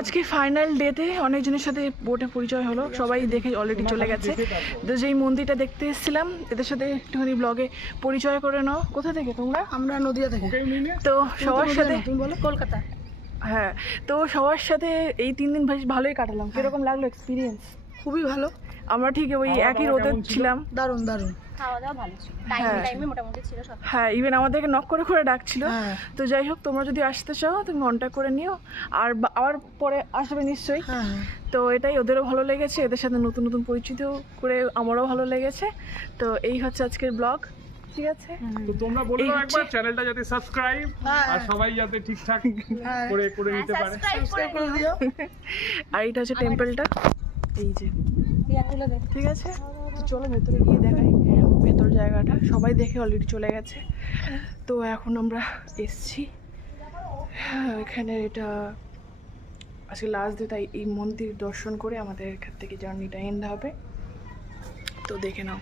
আজকে ফাইনাল ডেতে অনেকজনের সাথে বোটে পরিচয় হলো, সবাই দেখে অলরেডি চলে গেছে। তো যেই মন্দিরটা দেখতে এসেছিলাম এদের সাথে একটুখানি ব্লগে পরিচয় করে নাও। কোথা থেকে তোমরা? আমরা নদিয়া থেকে। তো সবার সাথে তুমি বলো? কলকাতা। হ্যাঁ, তো সবার সাথে এই 3 দিন বেশ ভালোই কাটালাম। কিরকম লাগলো এক্সপিরিয়েন্স? খুবই ভালো। আমরা ঠিক ওই একই রোদে ছিলাম। দারুণ দারুণ। খাওয়া দাওয়া ভালো ছিল, টাইমে মোটামুটি ছিল সব। হ্যাঁ, ইভেন আমাদেরকে নক করে করে ডাকছিল। হ্যাঁ। তো যাই হোক, তোমরা যদি আসতে চাও তুমি কন্ট্যাক্ট করে নিও, আর আবার পরে আসবে নিশ্চয়ই। হ্যাঁ। তো এটাই, ওদেরও ভালো লেগেছে, এদের সাথে নতুন নতুন পরিচিত করে আমারও ভালো লেগেছে। তো এই হচ্ছে আজকের ব্লগ, ঠিক আছে? তো তোমরা বলো একবার চ্যানেলটা যাতে সাবস্ক্রাইব আর সবাই যাতে ঠিকঠাক করে করে নিতে পারে। সাবস্ক্রাইব করে দিও। আর এটা হচ্ছে টেম্পলটা, এই যে, ঠিক আছে? তো চলো ভেতরে গিয়ে দেখাই ভেতর জায়গাটা। সবাই দেখে অলরেডি চলে গেছে। তো এখন আমরা এসছি এখানে, এটা আজকে লাস্ট ডে, তাই এই মন্দির দর্শন করে আমাদের এখান থেকে জার্নিটা এন্ড হবে। তো দেখে নাও।